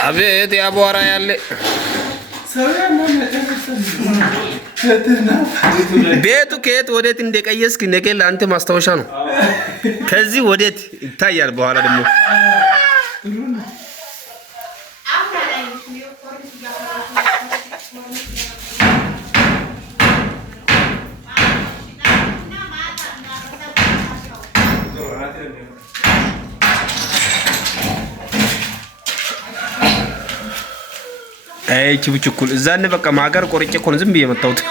أبيت يا أبو ريال بيتو كيت وديت إنديك أيسك إنديك اللي أنت مستوشانو كذي وديت تاير بوهلا دمو أي تبي تقول زين بقى ما أقدر كوريك كون زين بيا متوت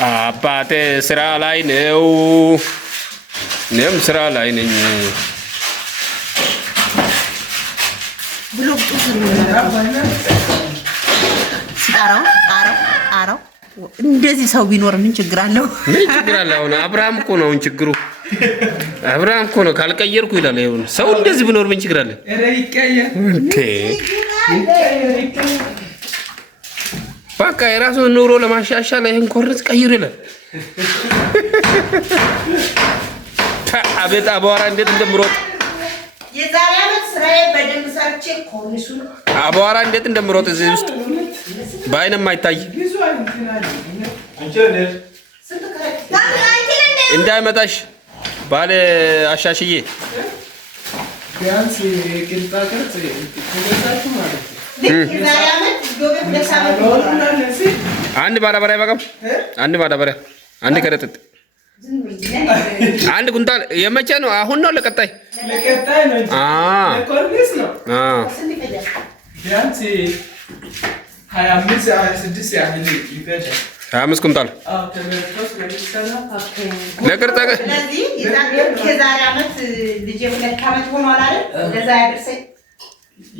أباتة سرا لاين أو نعم سرا لاين አረው እንደዚህ ሰው ቢኖር ምን ችግር አለው? ምን ችግር አለው? አብርሃም እኮ ነው ችግሩ። አብርሃም እኮ ነው ካልቀየርኩ ይላል። ይሁን ሰው እንደዚህ ቢኖር ምን ችግር አለ? እረ ይቀየር እንዴ! በቃ የራሱን ኑሮ ለማሻሻል ይሄን ኮርስ ቀይር ይላል። አቤት አቧራ እንዴት እንደምሮጥ የዛሬ አመት ስራዬ በደንብ ሰርቼ ኮርኒሱን አቧራ እንዴት እንደምሮጥ እዚህ ውስጥ በአይንም አይታይ እንዳይመጣሽ ባለ አሻሽዬ ቢያንስ ቅልጣ ቅርጽ ተገዛችሁ ማለት ነው። የዛሬ አመት ዶቤ ብለሳለሁ አንድ ባዳበሪያ በቃም አንድ ባዳበሪያ አንድ ከረጥጥ አንድ ኩንታል የመቼ ነው? አሁን ነው ለቀጣይ ነው። ለኮርኒስ ነው። ቢያንስ 25 26 ያህል ይፈጃል። 25 ኩንታል ተመርቶስ ለሚሰራ ለቅርጻ ስለዚህ የዛሬ አመት ልጄ 2 አመት ሆኗል አይደል? ለዛ ያደርሰኝ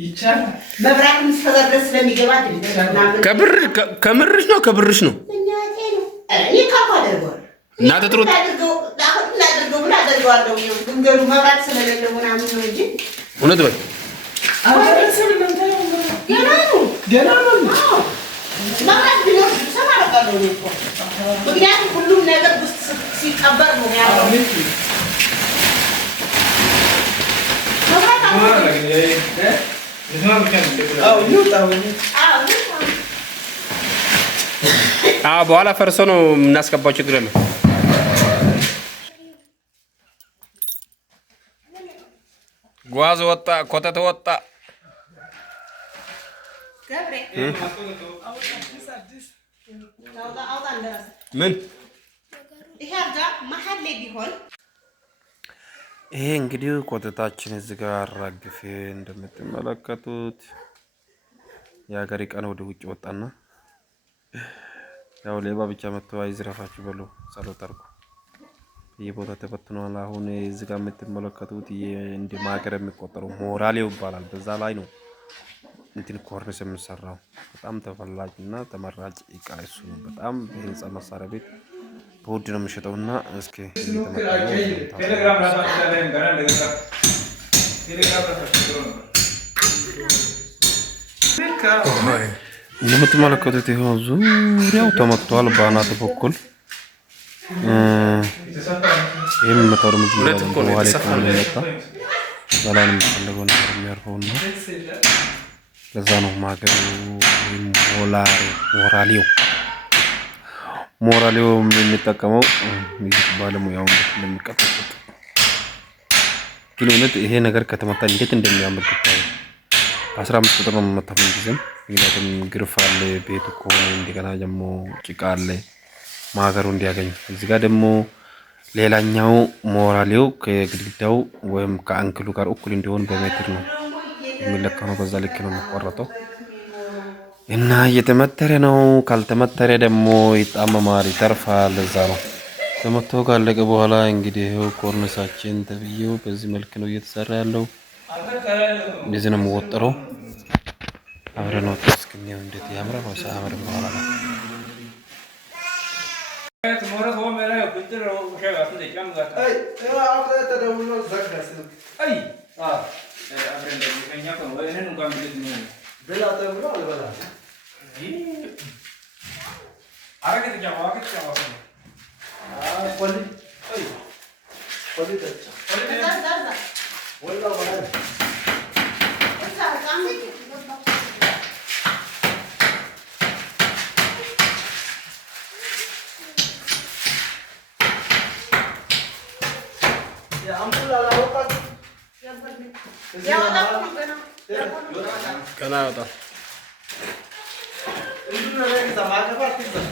ይቻላል። መብራትም እስከዛድረስ ስለሚገባ ከምርሽ ነው ከብርሽ ነው እኔ ካፋደርጓል እናተ ጥሩት እናደርገው ምን አደርገዋለሁ? ግንገሩ መብራት ስለሌለው ምናምን ነው እንጂ እውነት በል ገና ነው። መብራት ቢኖር ሰማረጋለሁ እኮ ምክንያቱም ሁሉም ነገር ውስጥ ሲቀበር ነው ያለው። በኋላ ፈርሶ ነው የምናስገባው። ችግር የለም። ጓዝ ወጣ፣ ኮተት ወጣ። ምን ይሄ እንግዲህ ኮተታችን እዚህ ጋር አራግፌ እንደምትመለከቱት የሀገሬ ቀን ወደ ውጭ ወጣና ያው ሌባ ብቻ መጥቶ አይዝረፋችሁ ብሎ ጸሎት አድርጉ። የቦታ ተበትኗል። አሁን እዚህ ጋር የምትመለከቱት እንደ ማገር የሚቆጠረው ሞራሌው ይባላል። በዛ ላይ ነው እንትን ኮርኒስ የሚሰራው። በጣም ተፈላጊና ተመራጭ እቃ እሱ ነው። በጣም በህንጻ መሳሪያ ቤት በውድ ነው የሚሸጠውና እስኪ እንደምትመለከቱት ይኸው ዙሪያው ተመቷል። በአናቱ በኩል ይሄም መታወር ምንድነው ዋሌት ነው የሚመጣ በላይ ነው የሚፈልገው ነገር የሚያርፈውና ለዛ ነው ማገሩ ሞራሌው የሚጠቀመው ይህ ባለሙያው እንደሚቀጥሉት ግን እውነት ይሄ ነገር ከተመታ እንዴት እንደሚያምር ብታይ 15 ቁጥር ነው የምመታው ጊዜም ምክንያቱም ግርፍ አለ ቤቱ ከሆነ እንደገና ደግሞ ጭቃ አለ ማገሩ እንዲያገኝ እዚህ ጋር ደግሞ ሌላኛው ሞራሌው ከግድግዳው ወይም ከአንክሉ ጋር እኩል እንዲሆን በሜትር ነው የሚለካው ነው በዛ ልክ ነው የሚቆረጠው እና እየተመተረ ነው ካልተመተረ ደግሞ ይጣመማል ይተርፋል እዛ ነው ተመቶ ካለቀ በኋላ እንግዲህ ይሄው ኮርነሳችን ተብዬው በዚህ መልክ ነው እየተሰራ ያለው እንደዚህ ነው የምወጠረው አብረን ነው ተስከኛው እንዴት ያምራል ነው ሳምር በኋላ ነው tomorrow home era bitter o shega asne jam gata ay aapne tadawulo zakkas ay aprende kanya ko ene nu kam bidu bela tadawulo albala arage te jam waake jam waake poli ay poli tacha Dar. walla wala Esa kami ya ampul ala hoka Ya udah gana. kana wata induna ne zamaga ba